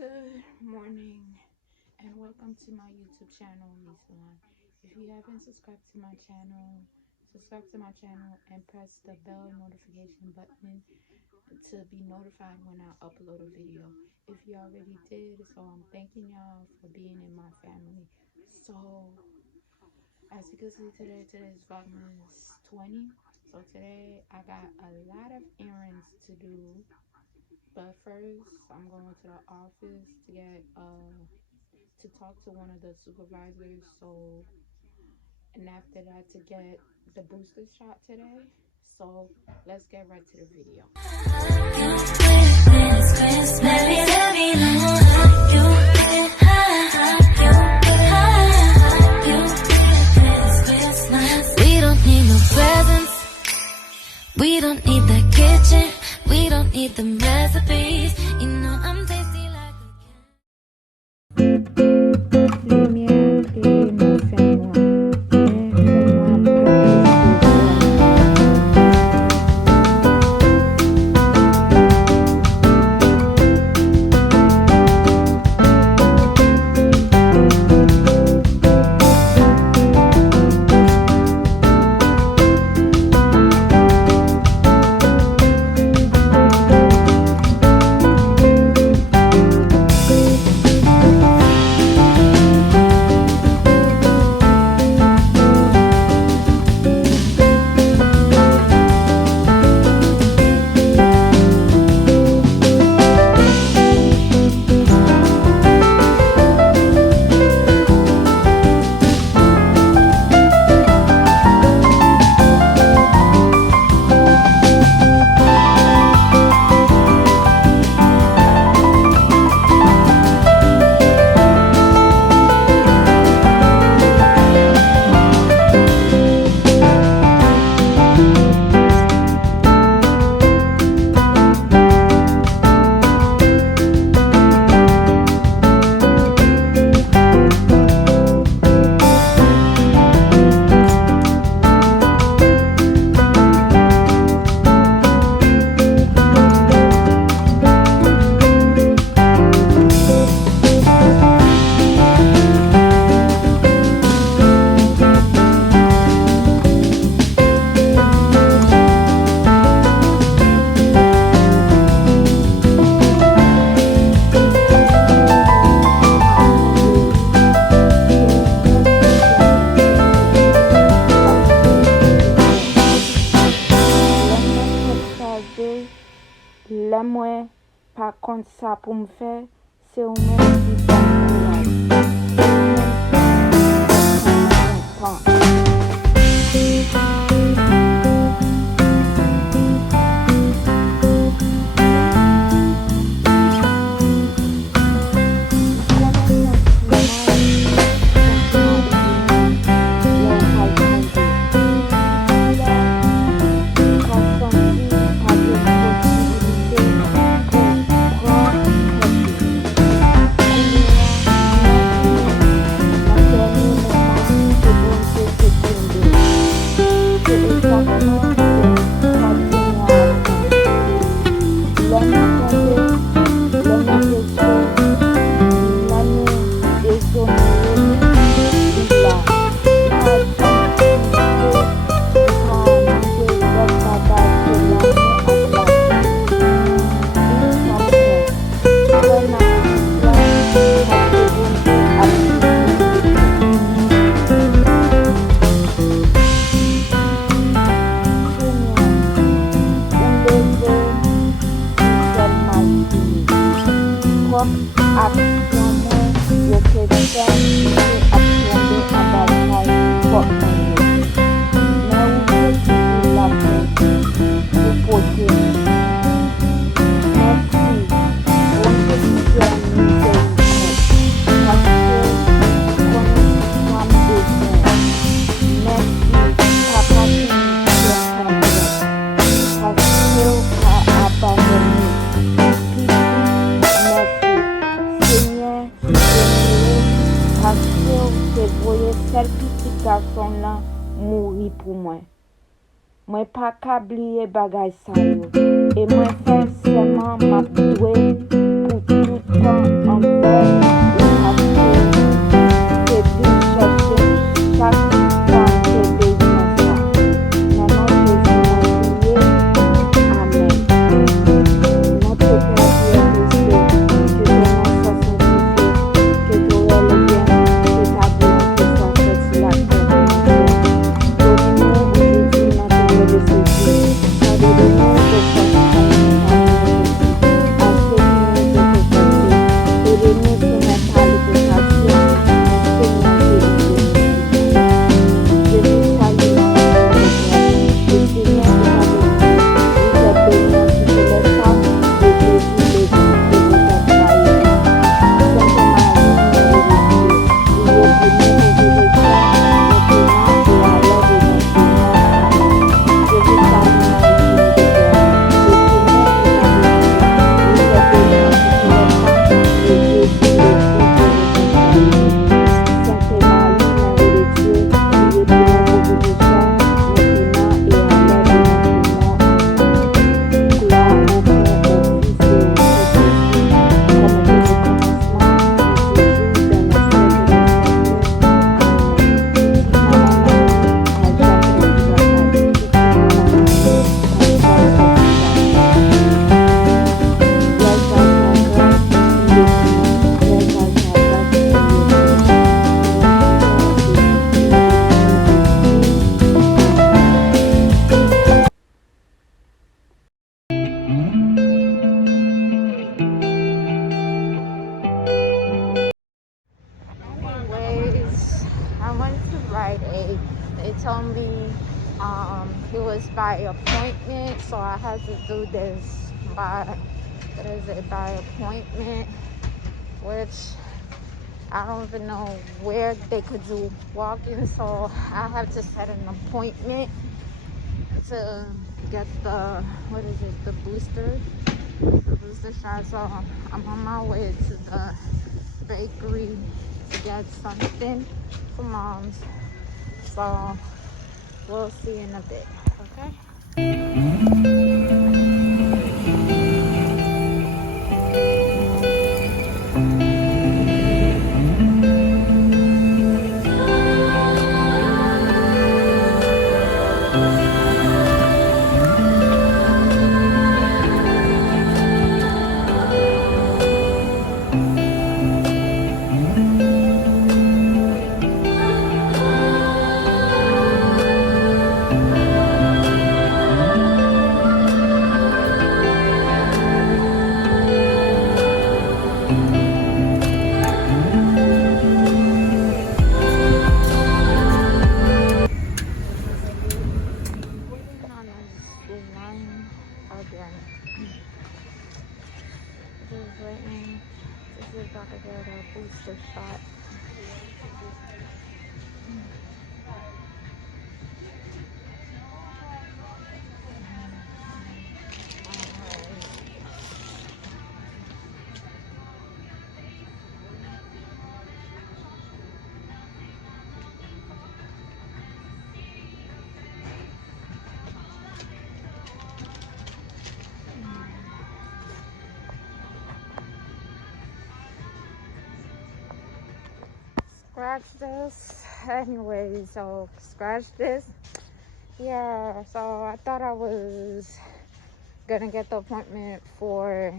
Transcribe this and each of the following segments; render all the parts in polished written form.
Good morning and welcome to my YouTube channel, Lisa Line. If you haven't subscribed to my channel, subscribe to my channel and press the bell notification button to be notified when I upload a video. If you already did, so I'm thanking y'all for being in my family. So, as you can see today's Vlogmas 20. So today I got a lot of errands to do. But first, I'm going to the office to get to talk to one of the supervisors. So, and after that, to get the booster shot today. So, let's get right to the video. We don't need no presents. We don't need the kitchen. We don't need the recipes. You know I'm tasty like Lumière et mon fais-moi. Fais-moi la moi par contre ça pour me faire c'est au même qui garçon là mourir pour moi. Moi pas qu'oublier bagay sa yo. Et moi fais seulement m'a doué pour tout temps told me it was by appointment, so I had to do this by, what is it, by appointment, which I don't even know where they could do walk-in, so I have to set an appointment to get the, what is it, the booster shot. So I'm on my way to the bakery to get something for Mom's. So we'll see in a bit, okay? Just waiting to see if I could get a booster shot. Scratch this. Anyway, so scratch this. Yeah, so I thought I was gonna get the appointment for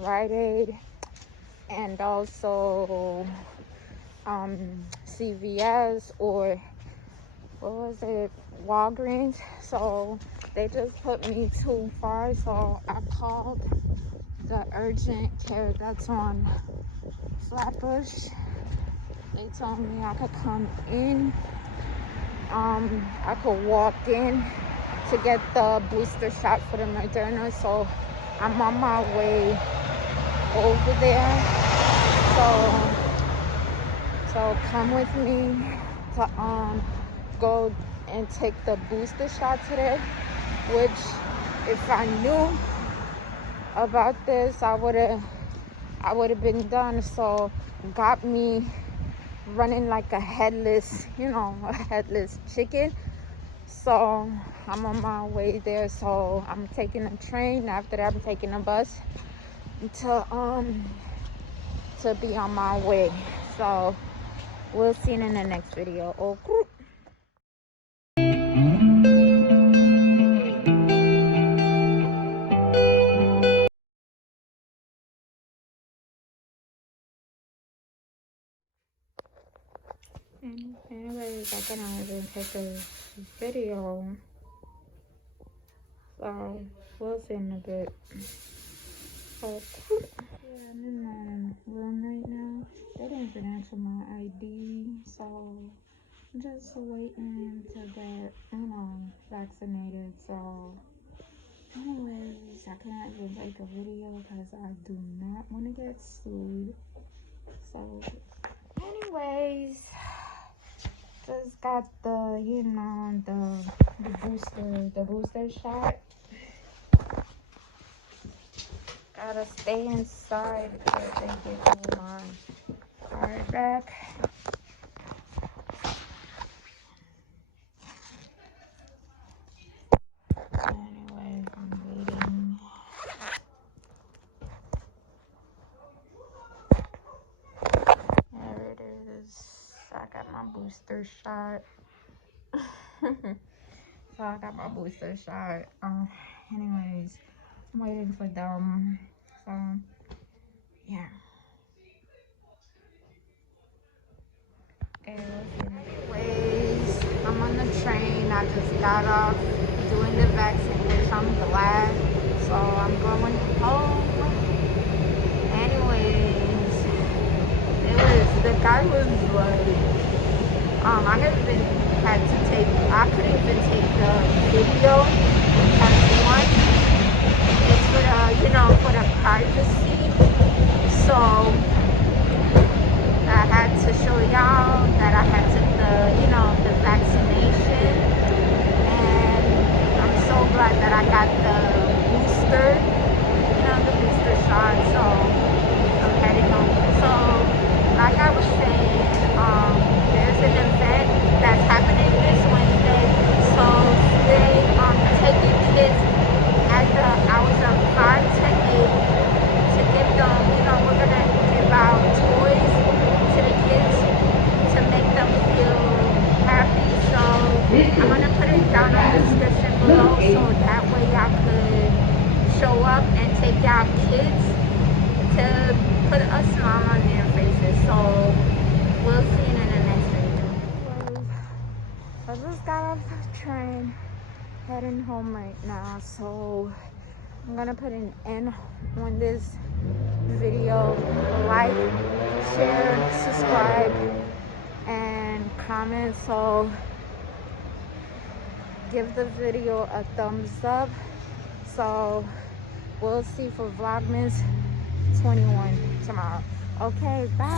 Rite Aid and also CVS or what was it, Walgreens. So they just put me too far, so I called the urgent care that's on Flatbush. They told me I could come in, I could walk in to get the booster shot for the Moderna. So I'm on my way over there. So come with me to go and take the booster shot today. Which, if I knew about this, I would have been done. So got me running like a headless, a headless chicken. So I'm on my way there. So I'm taking a train. After that, I'm taking a bus to be on my way. So we'll see you in the next video. Okay. Anyways, I can even take a video. So we'll see in a bit. So yeah, I'm in my room right now. They didn't even answer my ID, so I'm just waiting to get, vaccinated. So anyways, I can't even take a video because I do not want to get sued. So anyways, just got the the booster shot. Gotta stay inside because they give me my card back. Anyways, I'm waiting. There it is. I got my booster shot. So I got my booster shot. Anyways, I'm waiting for them. So yeah. Anyways, I'm on the train. I just got off doing the vaccine, which I'm glad. So I'm going home. Anyways, the guy was like, I never been had to take, I couldn't even take the video as one. It's for the, you know, for the privacy. So I had to show y'all that I had took the, you know, the vaccination. And I'm so glad that I got the booster, you know, the booster shot. So I'm heading home. So like I was saying, there's an event that's happening this Wednesday. So today, taking kids at the hours of 5 to 8 to give them, you know, we're gonna give out toys to the kids to make them feel happy. So I'm gonna put it down in the description below, so that way y'all could show up and take y'all kids to put a smile on their faces. So we'll see you in the next video. I just got off the train, heading home right now. So I'm gonna put an end on this video. Like, share, subscribe, and comment. So give the video a thumbs up. So we'll see for Vlogmas 21 tomorrow. Okay, bye.